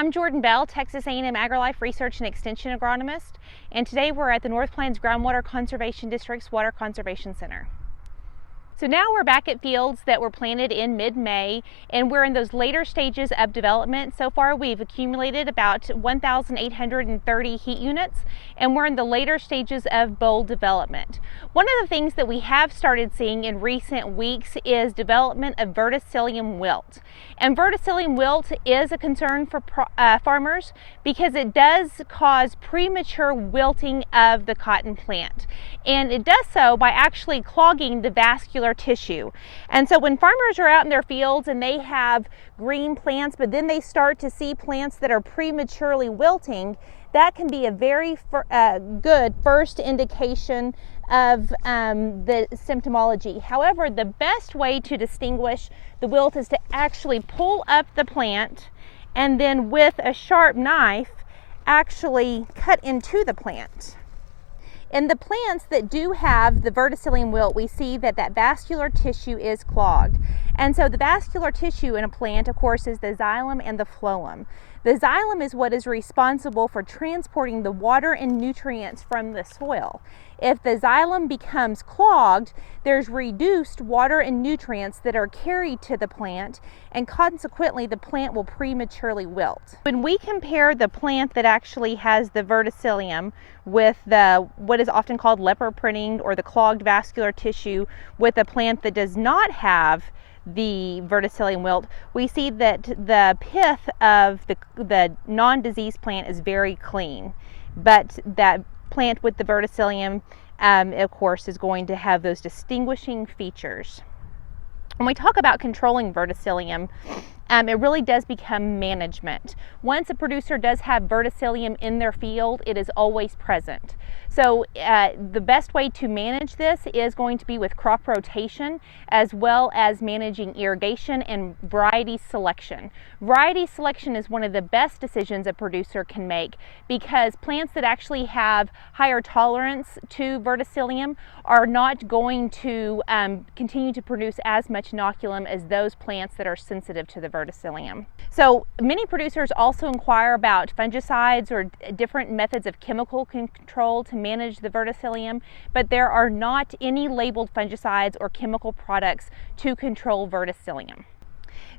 I'm Jourdan Bell, Texas A&M AgriLife Research and Extension Agronomist, and today we're at the North Plains Groundwater Conservation District's Water Conservation Center. So now we're back at fields that were planted in mid-May, and we're in those later stages of development. So far we've accumulated about 1,830 heat units, and we're in the later stages of boll development. One of the things that we have started seeing in recent weeks is development of Verticillium wilt. And Verticillium wilt is a concern for farmers because it does cause premature wilting of the cotton plant. And it does so by actually clogging the vascular tissue. And so when farmers are out in their fields and they have green plants, but then they start to see plants that are prematurely wilting, that can be a very good first indication of the symptomology. However, the best way to distinguish the wilt is to actually pull up the plant and then with a sharp knife actually cut into the plant. In the plants that do have the Verticillium wilt, we see that vascular tissue is clogged. And so the vascular tissue in a plant, of course, is the xylem and the phloem. The xylem is what is responsible for transporting the water and nutrients from the soil. If the xylem becomes clogged, there's reduced water and nutrients that are carried to the plant, and consequently the plant will prematurely wilt. When we compare the plant that actually has the Verticillium with what is often called leper printing or the clogged vascular tissue with a plant that does not have the Verticillium wilt, we see that the pith of the non-diseased plant is very clean, but that plant with the Verticillium of course is going to have those distinguishing features. When we talk about controlling Verticillium, it really does become management. Once a producer does have Verticillium in their field, it is always present. So the best way to manage this is going to be with crop rotation, as well as managing irrigation and variety selection. Variety selection is one of the best decisions a producer can make because plants that actually have higher tolerance to Verticillium are not going to continue to produce as much inoculum as those plants that are sensitive to the Verticillium. So many producers also inquire about fungicides or different methods of chemical control to manage the Verticillium, but there are not any labeled fungicides or chemical products to control Verticillium.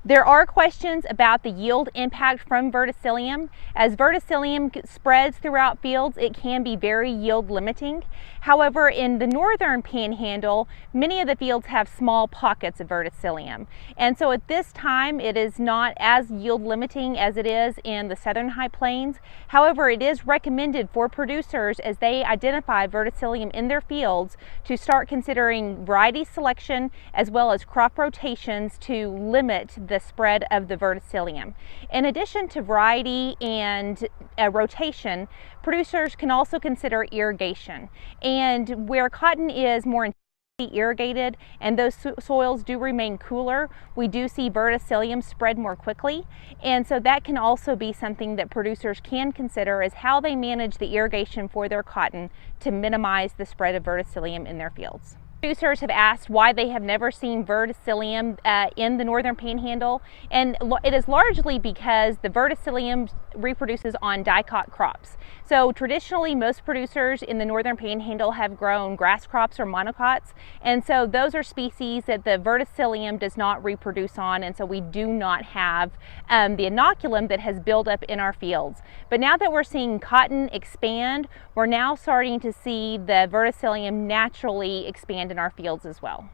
There are questions about the yield impact from Verticillium. As Verticillium spreads throughout fields, it can be very yield limiting. However, in the northern panhandle, many of the fields have small pockets of Verticillium. And so at this time, it is not as yield limiting as it is in the southern high plains. However, it is recommended for producers as they identify Verticillium in their fields to start considering variety selection as well as crop rotations to limit the spread of the Verticillium. In addition to variety and rotation, producers can also consider irrigation. And where cotton is more intensely irrigated and those soils do remain cooler, we do see Verticillium spread more quickly. And so that can also be something that producers can consider as how they manage the irrigation for their cotton to minimize the spread of Verticillium in their fields. Producers have asked why they have never seen Verticillium in the northern panhandle, and it is largely because the Verticillium reproduces on dicot crops. So traditionally, most producers in the northern panhandle have grown grass crops or monocots, and so those are species that the Verticillium does not reproduce on, and so we do not have the inoculum that has built up in our fields. But now that we're seeing cotton expand, we're now starting to see the Verticillium naturally expand in our fields as well.